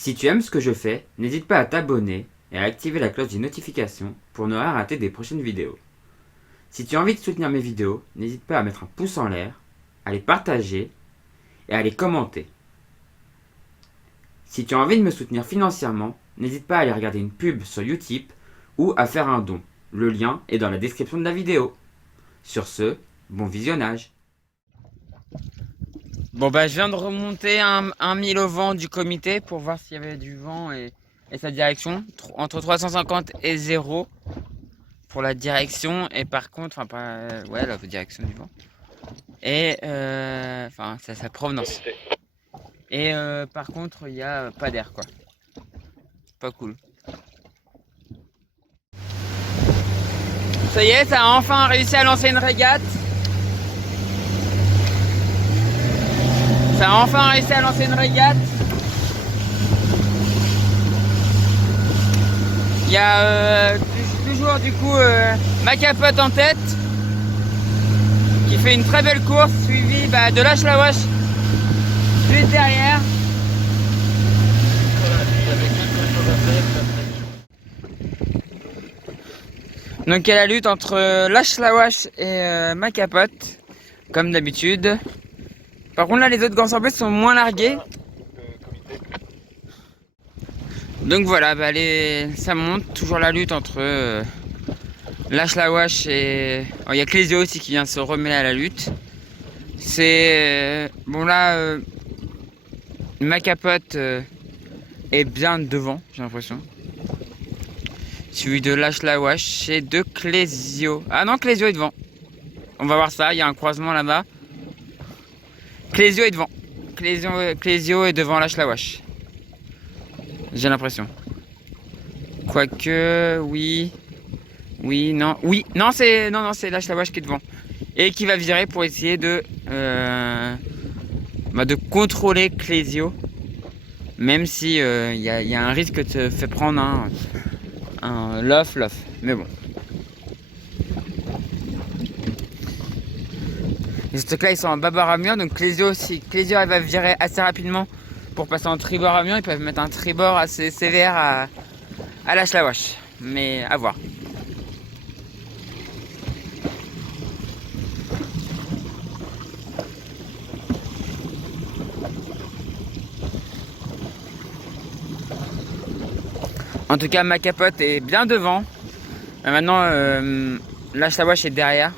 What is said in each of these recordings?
Si tu aimes ce que je fais, n'hésite pas à t'abonner et à activer la cloche des notifications pour ne rien rater des prochaines vidéos. Si tu as envie de soutenir mes vidéos, n'hésite pas à mettre un pouce en l'air, à les partager et à les commenter. Si tu as envie de me soutenir financièrement, n'hésite pas à aller regarder une pub sur Utip ou à faire un don. Le lien est dans la description de la vidéo. Sur ce, bon visionnage. Bon bah je viens de remonter un 1000 au vent du comité pour voir s'il y avait du vent et sa direction. Entre 350 et 0 pour la direction et par contre, enfin pas, ouais la direction du vent. Et enfin sa provenance. Et par contre il n'y a pas d'air quoi. Pas cool. Ça y est, ça a enfin réussi à lancer une régate. Ça a enfin réussi à lancer une régate. Il y a toujours du coup ma capote en tête qui fait une très belle course suivie de Lâche la Wesh juste derrière. Donc il y a la lutte entre Lâche la Wesh et ma capote comme d'habitude. Par contre là les autres gants en sont moins largués. Donc voilà, ça monte, toujours la lutte entre Lâche la Wesh et... Il y a Clésio aussi qui vient se remêler à la lutte. C'est... Bon là, ma capote est bien devant, j'ai l'impression. Celui de Lâche la Wesh et de Clésio. Ah non, Clésio est devant. On va voir ça, il y a un croisement là-bas. Clésio est devant. Clésio est devant Lâche la Wesh. J'ai l'impression. Quoique, oui. Oui, non. Oui, non, c'est Lâche la Wesh qui est devant. Et qui va virer pour essayer de contrôler Clésio. Même si y a un risque de te faire prendre un lof. Mais bon. Et ce truc là ils sont en bâbord à mur. Donc Clésio, si Clésio elle va virer assez rapidement pour passer en tribord à mur, ils peuvent mettre un tribord assez sévère à Lâche la Wesh. Mais à voir. En tout cas ma capote est bien devant. Maintenant Lâche la Wesh est derrière.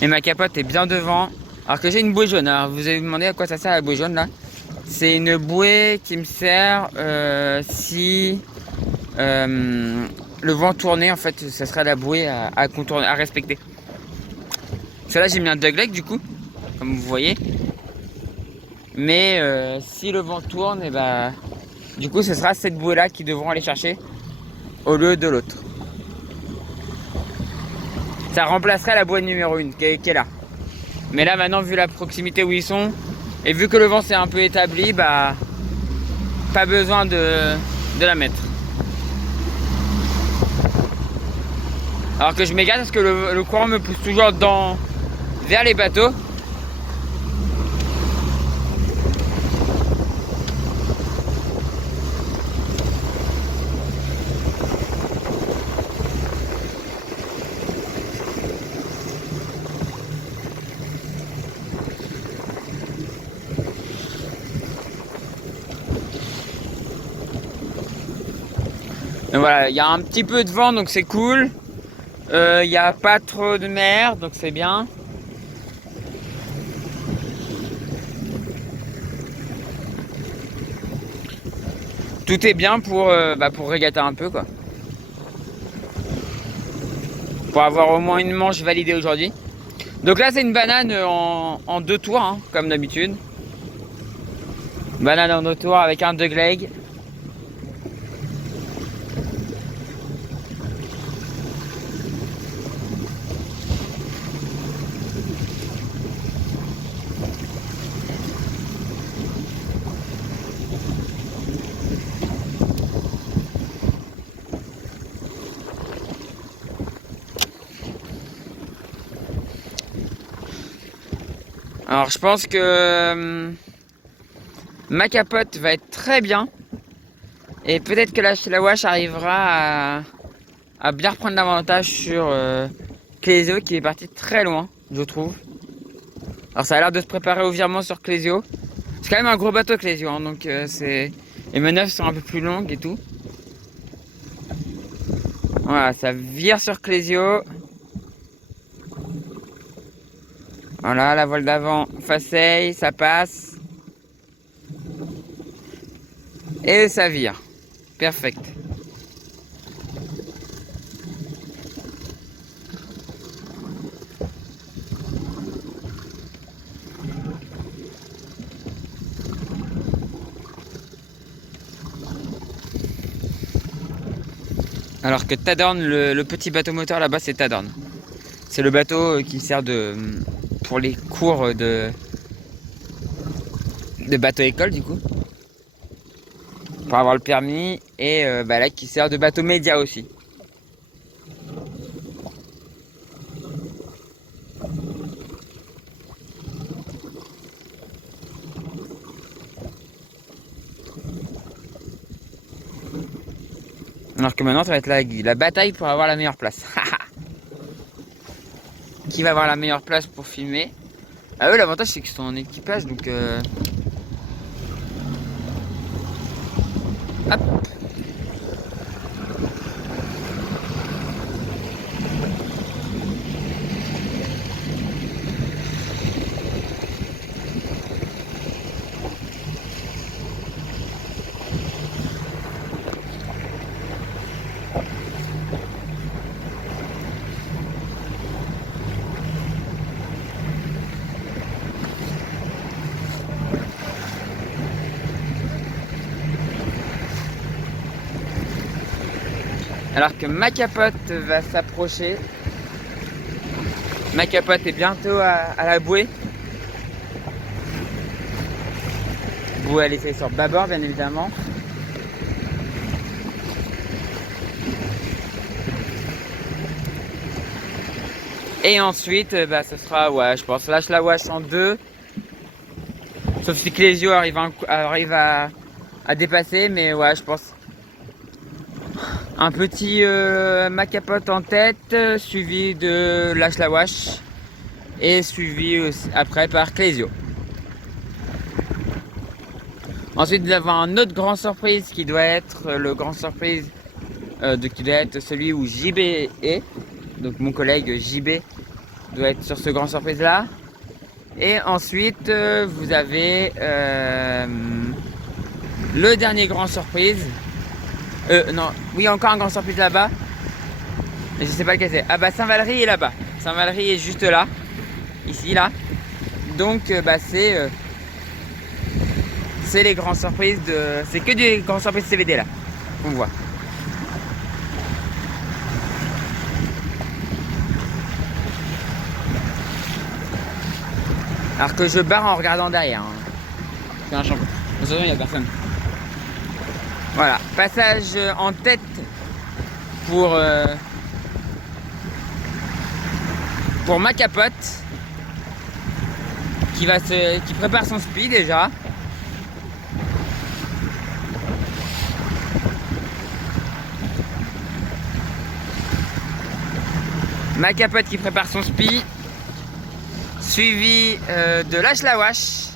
Et ma capote est bien devant. Alors que j'ai une bouée jaune. Alors vous avez demandé à quoi ça sert la bouée jaune là. C'est une bouée qui me sert si le vent tournait, en fait, ça serait la bouée à contourner, à respecter. Celle-là j'ai mis un dogleg du coup, comme vous voyez. Mais si le vent tourne, et du coup ce sera cette bouée là qui devront aller chercher au lieu de l'autre. Ça remplacerait la bouée numéro 1 qui est là. Mais là maintenant, vu la proximité où ils sont, et vu que le vent s'est un peu établi, pas besoin de la mettre. Alors que je m'égare parce que le courant me pousse toujours vers les bateaux. Donc voilà, il y a un petit peu de vent donc c'est cool. Il n'y a pas trop de mer donc c'est bien. Tout est bien pour régater un peu quoi. Pour avoir au moins une manche validée aujourd'hui. Donc là c'est une banane en 2 tours hein, comme d'habitude. Banane en 2 tours avec un dogleg. Alors je pense que ma capote va être très bien. Et peut-être que la Wash arrivera à bien reprendre l'avantage sur Clésio qui est parti très loin, je trouve. Alors ça a l'air de se préparer au virement sur Clésio. C'est quand même un gros bateau Clésio, hein, donc les manœuvres sont un peu plus longues et tout. Voilà, ça vire sur Clésio. Voilà, la voile d'avant faceille, ça passe. Et ça vire. Perfect. Alors que Tadorn, le petit bateau moteur là-bas, c'est Tadorn. C'est le bateau qui sert pour les cours de bateau école du coup. Pour avoir le permis et là qui sert de bateau média aussi. Alors que maintenant ça va être la bataille pour avoir la meilleure place. Qui va avoir la meilleure place pour filmer? Ah eux l'avantage c'est qu'ils sont en équipage donc hop. Alors que ma capote va s'approcher. Ma capote est bientôt à la bouée. Bouée à laisser sur bâbord bien évidemment. Et ensuite ce sera je pense lâche la wash en 2. Sauf si Clésio arrive à dépasser, mais ouais je pense un petit ma capote en tête, suivi de lâche la wash et suivi après par Clésio. Ensuite nous avons un autre grand surprise qui doit être le grand surprise qui doit être celui où JB est. Donc mon collègue JB doit être sur ce grand surprise là. Et ensuite vous avez le dernier grand surprise. Non, oui encore un grand surprise là-bas. Mais je sais pas lequel c'est. Ah Saint-Valery est là-bas. Saint-Valery est juste là. Ici là. Donc c'est les grandes surprises c'est que des grandes surprises CVD là. On voit. Alors que je barre en regardant derrière. Hein. C'est un champion. De toute façon, il n'y a personne. Voilà. Passage en tête pour ma capote. Qui prépare son speed déjà. Ma capote qui prépare son spi, suivi de lâche la wash.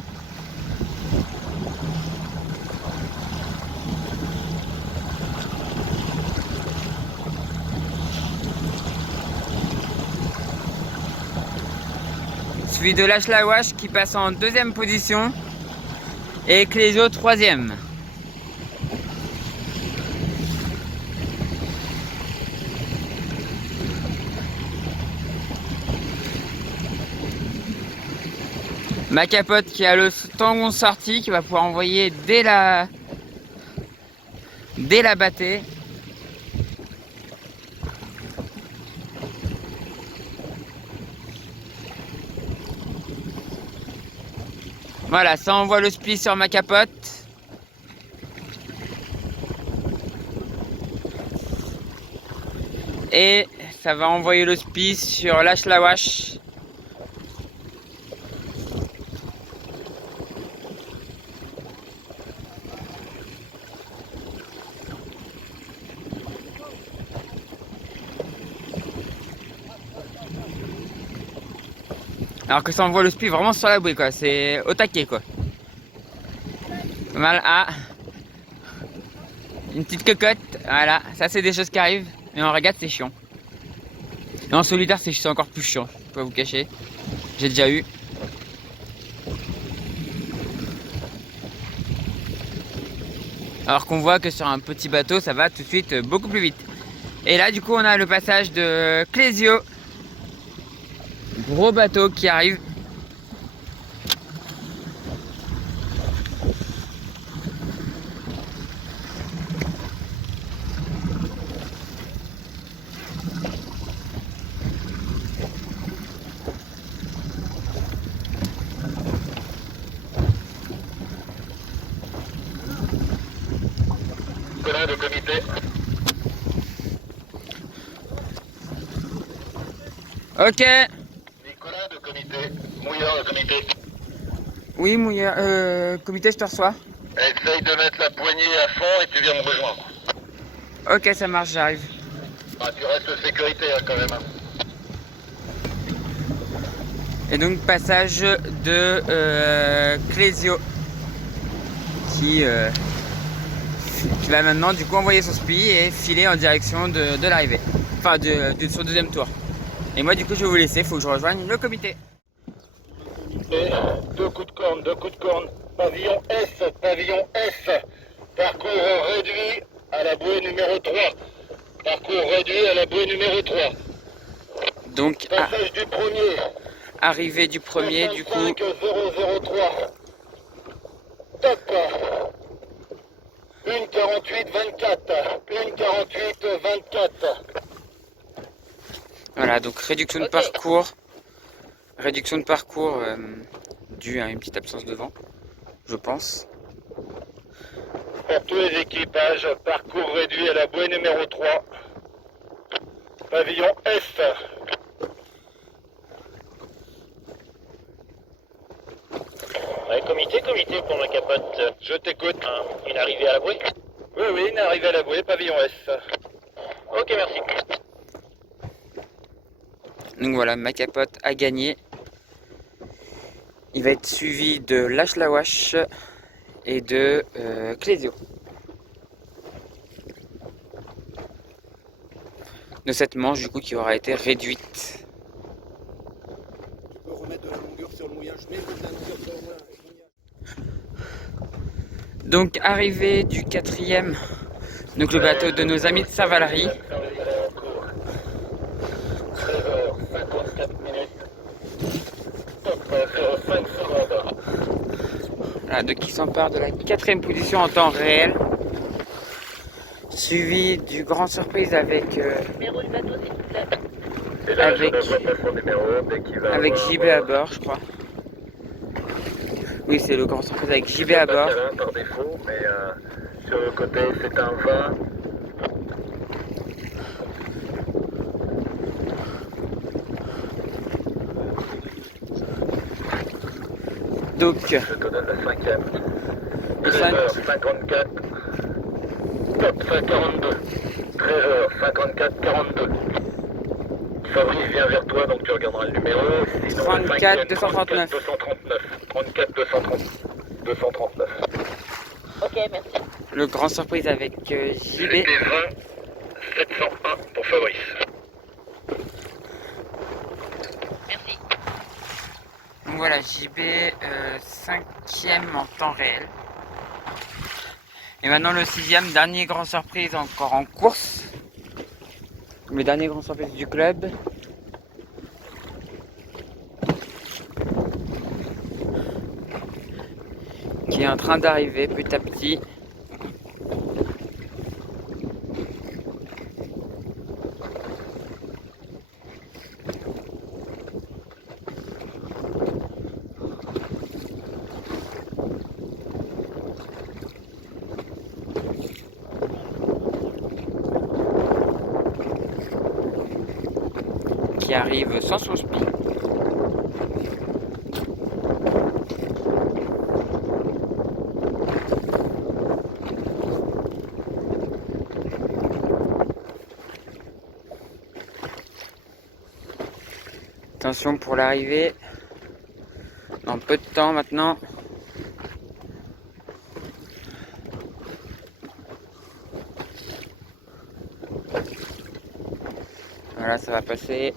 Suivi de lâche la wash qui passe en 2e position et Clésio 3e. Ma capote qui a le tangon sorti, qui va pouvoir envoyer dès la bâtée. Voilà, ça envoie le spi sur ma capote. Et ça va envoyer le spi sur lâche la wash. Alors que ça envoie le spi vraiment sur la bouée quoi, c'est au taquet quoi. Pas mal. Ah, une petite cocotte, voilà, ça c'est des choses qui arrivent. Et en régate c'est chiant. Et en solitaire c'est encore plus chiant, je peux pas vous cacher. J'ai déjà eu. Alors qu'on voit que sur un petit bateau ça va tout de suite beaucoup plus vite. Et là du coup on a le passage de Clésio. Gros bateau qui arrive. Nicolas de comité. Ok. Nicolas de comité. Mouillard de comité. Oui, mouilleur, comité, je te reçois. Essaye de mettre la poignée à fond et tu viens me rejoindre. Ok, ça marche, j'arrive. Ah, tu restes sécurité hein, quand même. Et donc, passage de Clésio qui va maintenant du coup envoyer son spi et filer en direction de l'arrivée. Enfin, de son deuxième tour. Et moi, du coup, je vais vous laisser, il faut que je rejoigne le comité. Et deux coups de corne. Pavillon S. Parcours réduit à la bouée numéro 3. Parcours réduit à la bouée numéro 3. Donc, Passage du premier. arrivée du premier, du coup. 003. Top. 1,48,24. 1,48,24. Voilà, donc réduction de parcours. Réduction de parcours due à une petite absence de vent, je pense. Pour tous les équipages, parcours réduit à la bouée numéro 3. Pavillon S. Ouais, comité pour ma capote. Je t'écoute. Une arrivée à la bouée? Oui, une arrivée à la bouée, pavillon S. Ok, merci. Donc voilà, ma capote a gagné. Il va être suivi de Lâche-la-Wash et de Clésio. De cette manche du coup qui aura été réduite. Je peux remettre de la longueur sur le mouillage, je mets de la longueur sur le mouillage. Donc arrivée du quatrième, donc le bateau de nos amis de Saint-Valery. 13h54 minutes. Top 05 secondes. Voilà, donc qui s'empare de la quatrième position en temps réel. Suivi du grand surprise avec Numéro du bateau, s'il vous plaît. Et là, Avec- je ne vois pas son numéro dès qu'il va avec avoir, JB à bord, je crois. Oui, c'est le grand surprise avec JB à bord. Baccarat par défaut, mais sur le côté, c'est un 20. Donc Je te donne la cinquième. le 5, 13h54. Top 42. 13h54, 42. Fabrice vient vers toi, donc tu regarderas le numéro. Sinon, 34 239. 34 239. Ok, merci. le grand surprise avec JB. C'était 20 701 pour Fabrice. Merci. Donc voilà, JB 5e en temps réel. Et maintenant le 6e, dernier grand surprise encore en course. Le dernier grand surprise du club. Qui est en train d'arriver petit à petit. Qui arrive sans son spi. Attention pour l'arrivée. peu de temps maintenant. Voilà, ça va passer.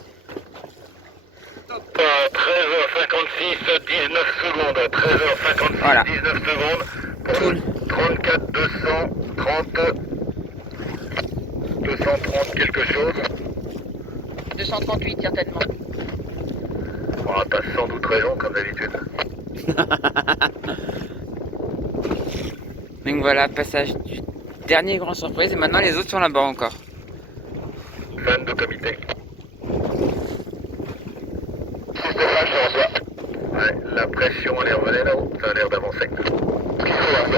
13h56, 19 secondes. 13h56, Voilà. 19 secondes. Cool. 34, 230 quelque chose. 238 certainement. Bon, t'as sans doute raison comme d'habitude. Donc voilà, passage du dernier grand surprise et maintenant les autres sont là-bas encore. Fan de comité. C'est Stéphane, je te reçois. Ouais, la pression elle est revenue là-haut, ça a l'air d'avancer. Ce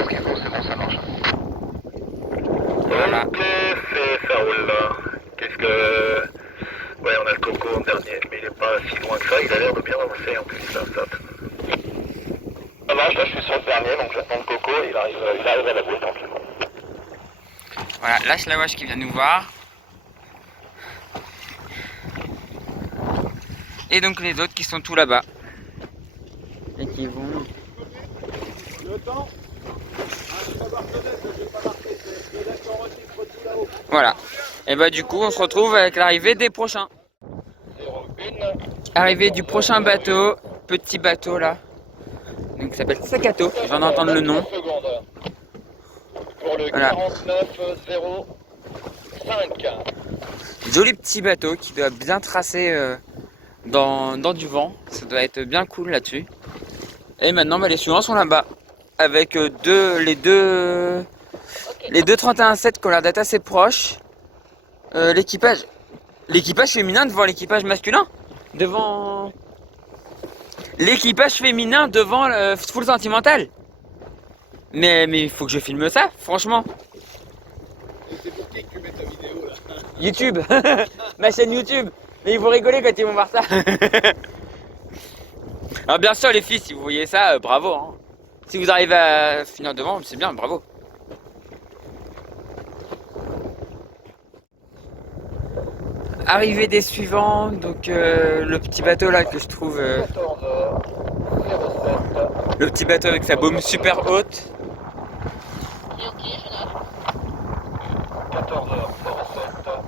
qu'il faut, c'est bon, ça marche. Voilà. Ok, ça roule là. Qu'est-ce que... Ouais, on a le coco en dernier, mais il est pas si loin que ça, il a l'air de bien avancer en plus, là, stop. Ça marche, là je suis sur le dernier, donc j'attends le coco, il arrive à la bouée tranquillement. Voilà, lâche la wash qui vient nous voir. Et donc les autres qui sont tout là-bas. Et qui vont... Le temps. Je vais pas reconnaître, je vais pas marquer. C'est d'accord, on enregistre tout là-haut. Voilà. Et bah du coup on se retrouve avec l'arrivée des prochains. Arrivée du prochain bateau. Petit bateau là. Donc il s'appelle Sakato, je viens d'entendre le nom. Pour le Voilà. 49,05. Joli petit bateau qui doit bien tracer dans du vent. Ça doit être bien cool là-dessus. Et maintenant bah, les suivants sont là-bas. Avec les deux 31-7 qui ont l'air d'être assez proches. L'équipage féminin devant l'équipage masculin. Devant l'équipage féminin devant le full sentimental. Mais il faut que je filme ça, franchement. Et c'est pour qui que tu mets ta vidéo là? YouTube, ma chaîne YouTube. Mais ils vont rigoler quand ils vont voir ça. Alors bien sûr les filles, si vous voyez ça, bravo. Hein. Si vous arrivez à finir devant, c'est bien, bravo. Arrivée des suivants, donc le petit bateau là que je trouve... 14h07. le petit bateau avec sa baume super haute. C'est ok, je note. 14h07.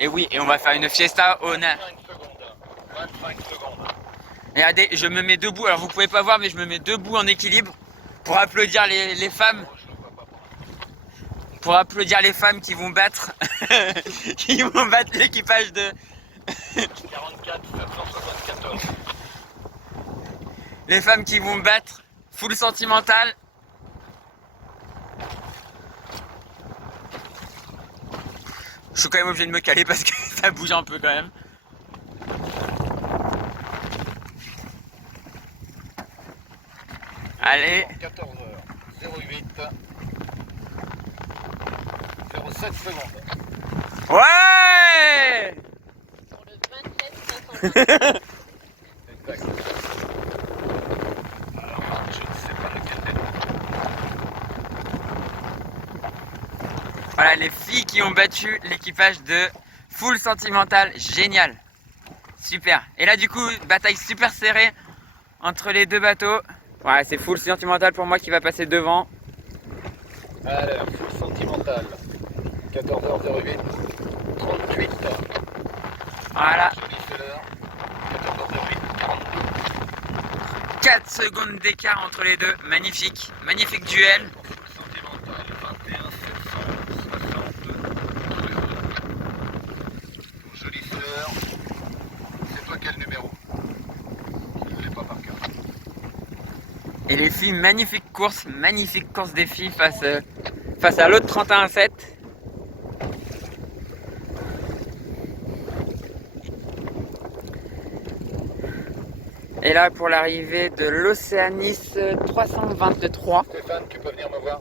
Et oui, et on va faire une fiesta au na. 25 secondes. Regardez, je me mets debout, alors vous pouvez pas voir, mais je me mets debout en équilibre pour applaudir les femmes. Pour applaudir les femmes qui vont battre qui vont battre l'équipage de 44 774. les femmes qui vont battre full sentimental. Je suis quand même obligé de me caler parce que ça bouge un peu quand même. Allez, 14h08. 07 secondes. ouais. Pour le 27 520. Exact. Alors, je ne sais pas lequel des deux. Voilà les filles qui ont battu l'équipage de full sentimental, génial, super. Et là du coup bataille super serrée entre les deux bateaux. Ouais, c'est full sentimental pour moi qui va passer devant. Alors, full sentimental. 14h08. 38. Voilà, Joli seller. 14h08. 32. 4 secondes d'écart entre les deux, magnifique, magnifique duel. Full sentimental. 21 762. Joli seller. C'est toi quel numéro? Je ne l'ai pas par cœur. Et les filles, magnifique course des filles face à l'autre 31-7. Et là pour l'arrivée de l'Océanis 323. Stéphane, tu peux venir me voir?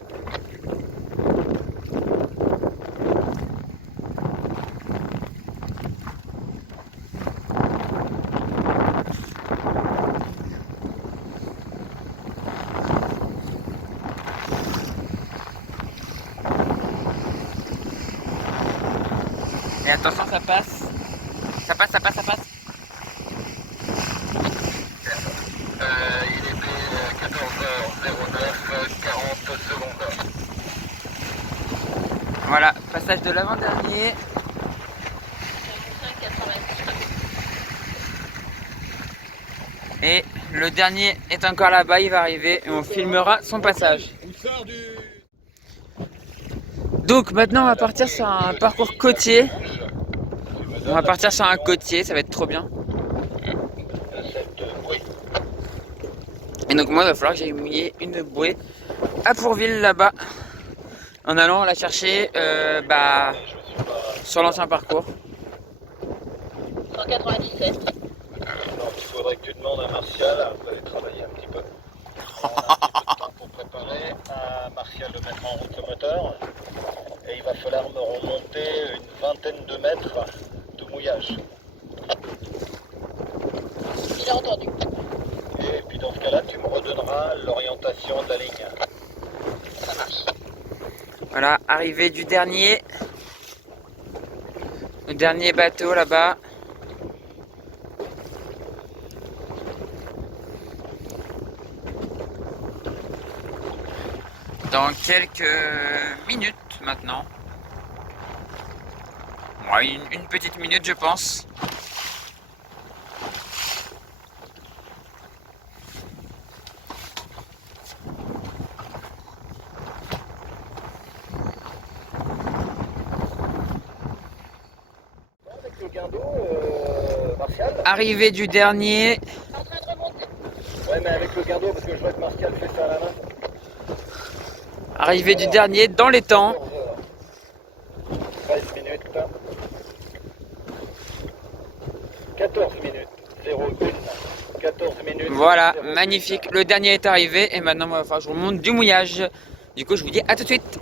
Et attention, ça passe. Ça passe. 09, 40 secondes. Voilà, passage de l'avant-dernier. 45, 90. Et le dernier est encore là-bas, il va arriver et on filmera son passage. On sort du... Donc maintenant on va partir sur un parcours côtier. On va partir sur un côtier, ça va être trop bien. Et donc moi il va falloir que j'aille mouiller une bouée à Pourville là-bas. En allant la chercher sur l'ancien parcours. 197. Donc, il faudrait que tu demandes à Martial, vous allez travailler un petit peu. On a un petit peu de temps pour préparer, à Martial de mettre en route le moteur. Et il va falloir me remonter une vingtaine de mètres de mouillage. Il a entendu. Et puis dans ce cas-là, tu me redonneras l'orientation de la ligne. Ça marche. Voilà, arrivée du dernier. Le dernier bateau là-bas. Dans quelques minutes maintenant. Ouais, une petite minute je pense. Avec le guindeau, Martial. Arrivée du dernier. En train de remonter. Ouais, mais avec le guindeau, parce que je vois que Martial fait ça à la main. Arrivée du dernier dans les temps. 13 minutes. 14 minutes. 01. 14 minutes. Voilà, 01. magnifique. Le dernier est arrivé et maintenant il va falloir que je remonte du mouillage. Du coup je vous dis à tout de suite.